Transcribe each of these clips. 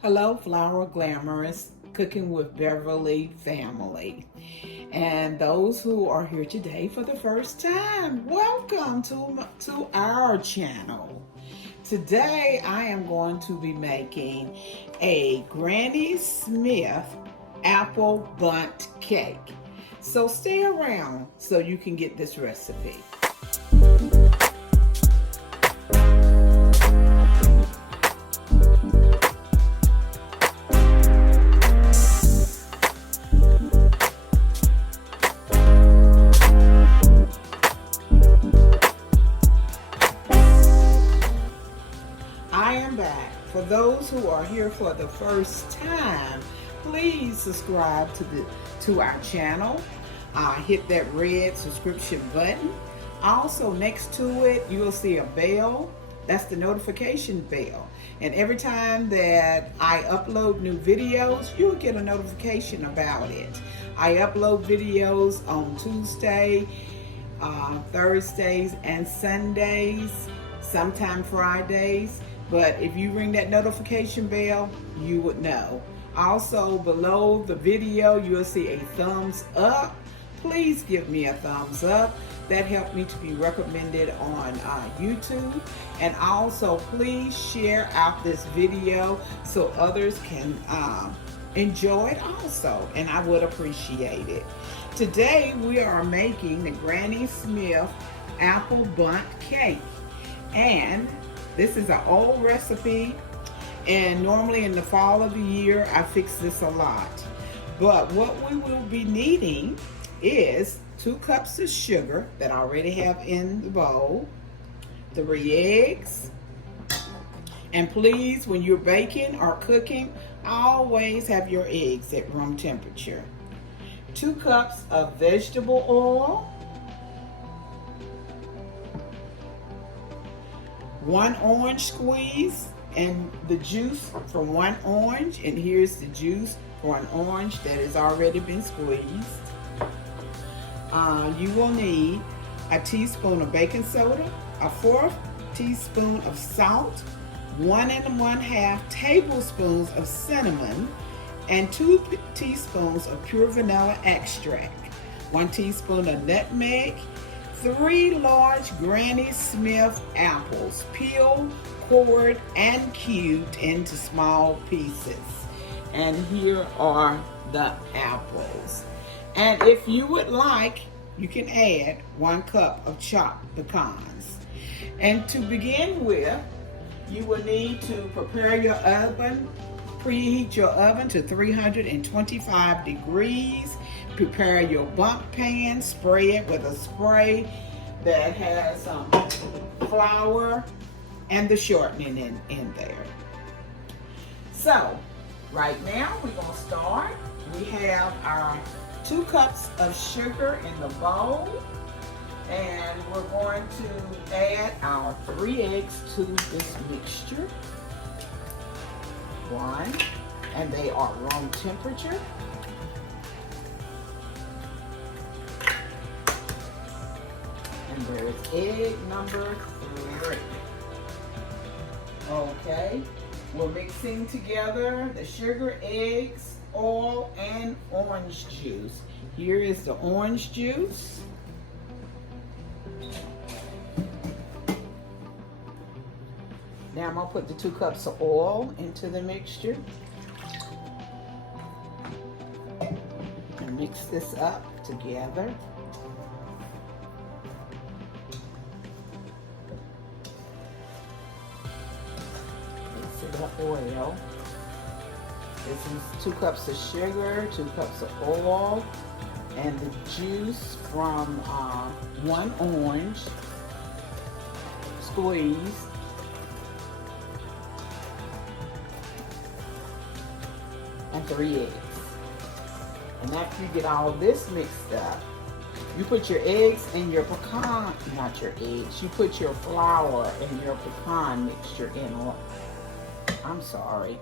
Hello, Flower Glamorous Cooking with Beverly family. And those who are here today for the first time, welcome to our channel. Today I am going to be making a Granny Smith apple bundt cake. So stay around so you can get this recipe. I am back. For those who are here for the first time, please subscribe to our channel. Hit that red subscription button. Also, next to it, you'll see a bell. That's the notification bell. And every time that I upload new videos, you'll get a notification about it. I upload videos on Tuesday, Thursdays, and Sundays, sometimes Fridays. But if you ring that notification bell, you would know. Also, below the video, you'll see a thumbs up. Please give me a thumbs up. That helped me to be recommended on YouTube. And also, please share out this video so others can enjoy it also. And I would appreciate it. Today, we are making the Granny Smith apple bundt cake. And this is an old recipe, and normally in the fall of the year, I fix this a lot. But what we will be needing is 2 cups of sugar that I already have in the bowl, 3 eggs, and please, when you're baking or cooking, always have your eggs at room temperature. 2 cups of vegetable oil, 1 orange squeeze, and the juice from 1 orange, and here's the juice for an orange that has already been squeezed. You will need a teaspoon of baking soda, a 1/4 teaspoon of salt, 1 1/2 tablespoons of cinnamon, and 2 teaspoons of pure vanilla extract, 1 teaspoon of nutmeg, 3 large Granny Smith apples, peeled, cored, and cubed into small pieces. And here are the apples. And if you would like, you can add 1 cup of chopped pecans. And to begin with, you will need to prepare your oven. Preheat your oven to 325 degrees. Prepare your Bundt pan, spray it with a spray that has some flour and the shortening in there. So, right now we're going to start. We have our 2 cups of sugar in the bowl, and we're going to add our 3 eggs to this mixture. 1, and they are room temperature. And there is egg number 3. Okay, we're mixing together the sugar, eggs, oil, and orange juice. Here is the orange juice. Now I'm going to put the 2 cups of oil into the mixture. And mix this up together. Mix it up well. This is 2 cups of sugar, 2 cups of oil, and the juice from 1 orange squeezed. And 3 eggs. And after you get all this mixed up, you put your eggs and your pecan, not your eggs, you put your flour and your pecan mixture in. I'm sorry.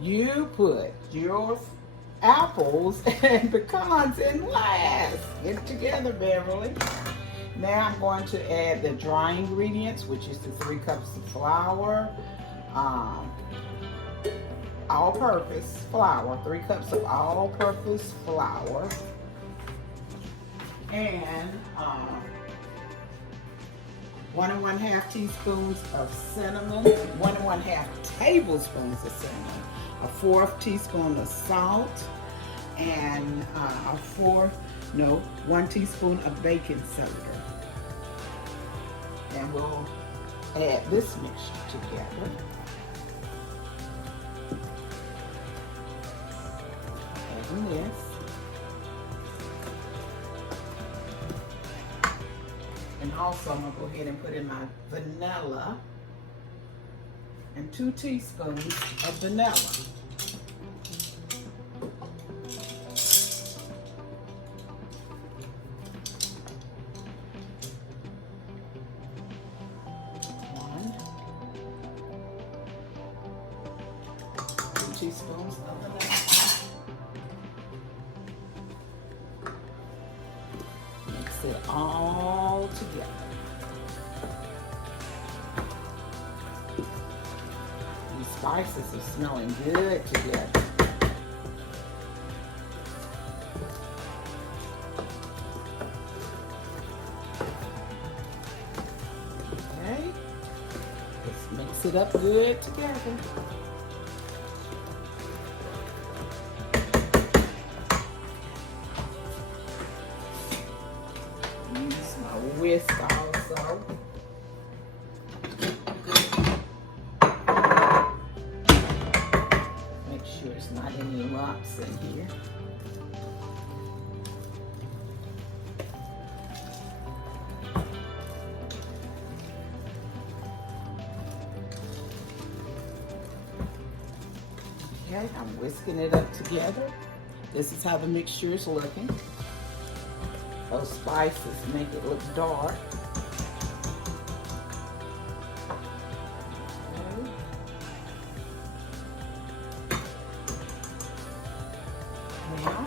You put your apples and pecans in last. Get it together, Beverly. Now I'm going to add the dry ingredients, which is the 3 cups of flour, all-purpose flour, 3 cups of all-purpose flour, and 1 1/2 teaspoons of cinnamon, 1 1/2 tablespoons of cinnamon, a 1/4 teaspoon of salt, and 1 teaspoon of baking soda. And we'll add this mixture together. Adding this. And also I'm going to go ahead and put in my vanilla and 2 teaspoons of vanilla. Teaspoons of vanilla. Mix it all together. These spices are smelling good together. Okay, let's mix it up good together. Whisk also. Make sure there's not any lumps in here. Okay, I'm whisking it up together. This is how the mixture is looking. Those spices make it look dark. Okay. Now,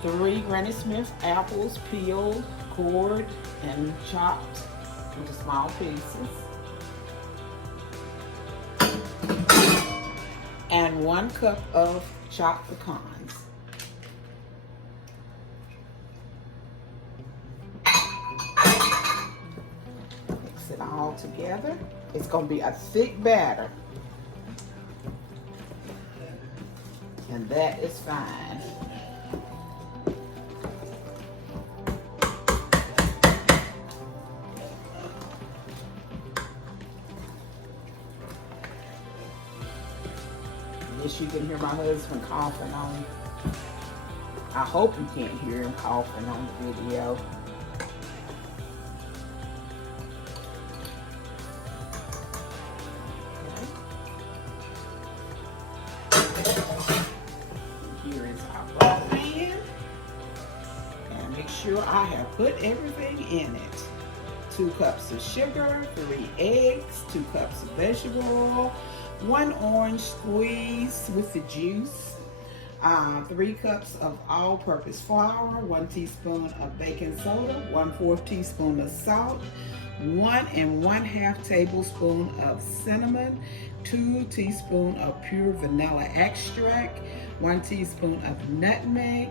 3 Granny Smith apples peeled, cored, and chopped into small pieces. And 1 cup of chopped pecans. It all together. It's going to be a thick batter, and that is fine. I guess you can hear my husband coughing on. I hope you can't hear him coughing on the video. Here is our pan, and make sure I have put everything in it. 2 cups of sugar, 3 eggs, 2 cups of vegetable oil, 1 orange squeeze with the juice, 3 cups of all-purpose flour, 1 teaspoon of baking soda, 1/4 teaspoon of salt, 1 1/2 tablespoon of cinnamon, 2 teaspoons of pure vanilla extract, 1 teaspoon of nutmeg,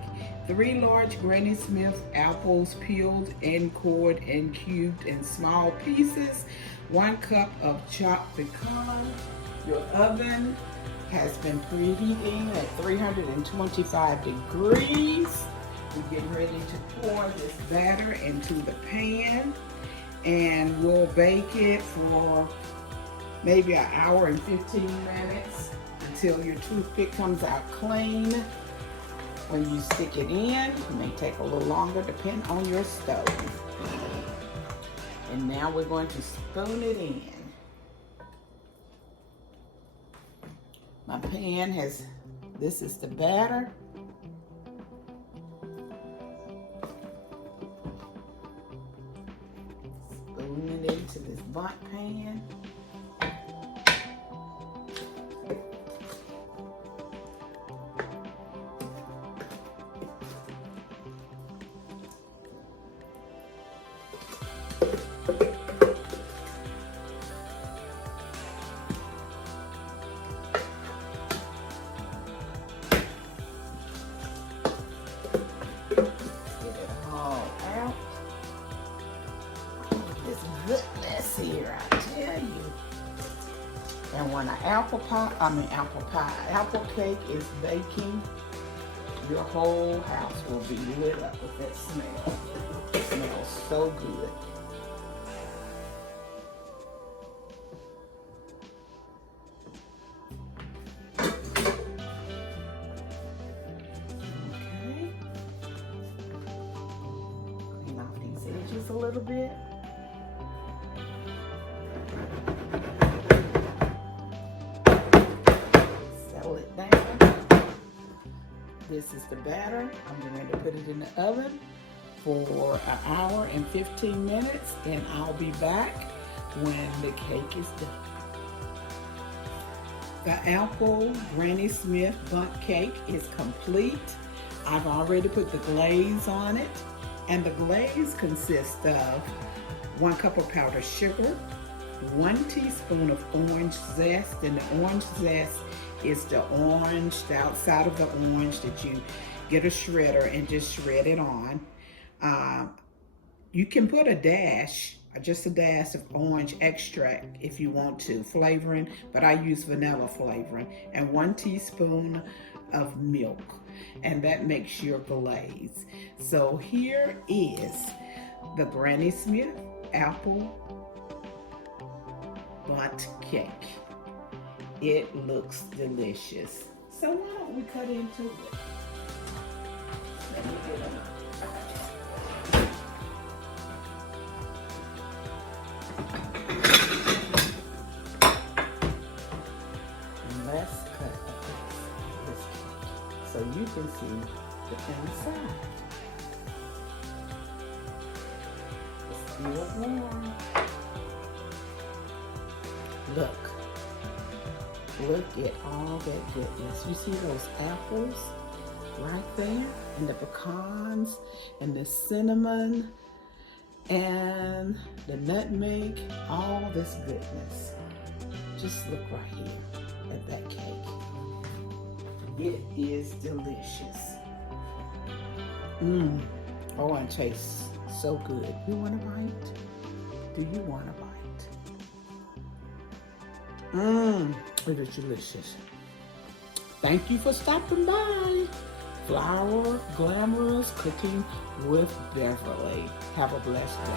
3 large Granny Smith apples peeled and cored and cubed in small pieces, 1 cup of chopped pecan. Your oven has been preheating at 325 degrees. We're getting ready to pour this batter into the pan, and we'll bake it for maybe 1 hour and 15 minutes until your toothpick comes out clean. When you stick it in, it may take a little longer depending on your stove. And now we're going to spoon it in. My pan has, this is the batter. Spoon it into this Bundt pan. And when an apple cake is baking, your whole house will be lit up with that smell. It smells so good. Okay. Clean off these edges a little bit. Settle it down. This is the batter. I'm going to put it in the oven for an hour and 15 minutes, and I'll be back when the cake is done. The apple Granny Smith Bundt cake is complete. I've already put the glaze on it, and the glaze consists of 1 cup of powdered sugar, 1 teaspoon of orange zest, and the orange zest is the orange, the outside of the orange that you get a shredder and just shred it on. You can put a dash, just a dash of orange extract if you want to, flavoring, but I use vanilla flavoring, and 1 teaspoon of milk, and that makes your glaze. So here is the Granny Smith apple Bundt cake. It looks delicious. So why don't we cut into it? Let me get it. And let's cut this cake so you can see the inside. It's still warm. Look at all that goodness. You see those apples right there, and the pecans, and the cinnamon, and the nutmeg, all this goodness. Just look right here at that cake. It is delicious. Oh, and it tastes so good. You want a bite? Do you want a bite? It is delicious. Thank you for stopping by. Flour Glamorous Cooking with Beverly. Have a blessed day.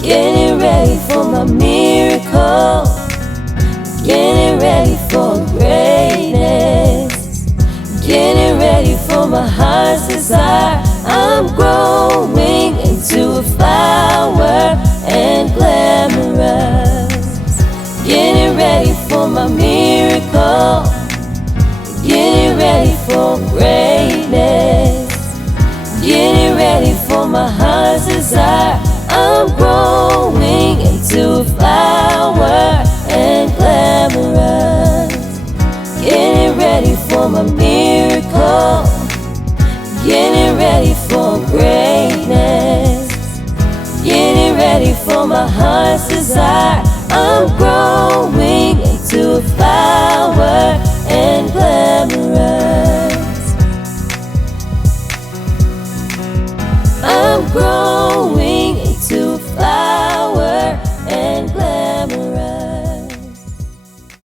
Getting ready for my miracle, getting ready for greatness, getting ready for my heart's desire. I'm growing into a flower and glamorous. Getting ready for my miracle, getting ready for greatness, getting ready for my heart's desire. I'm growing into a flower and glamorous. Getting ready for my miracle, getting ready for greatness, getting ready for my heart's desire. I'm growing into a flower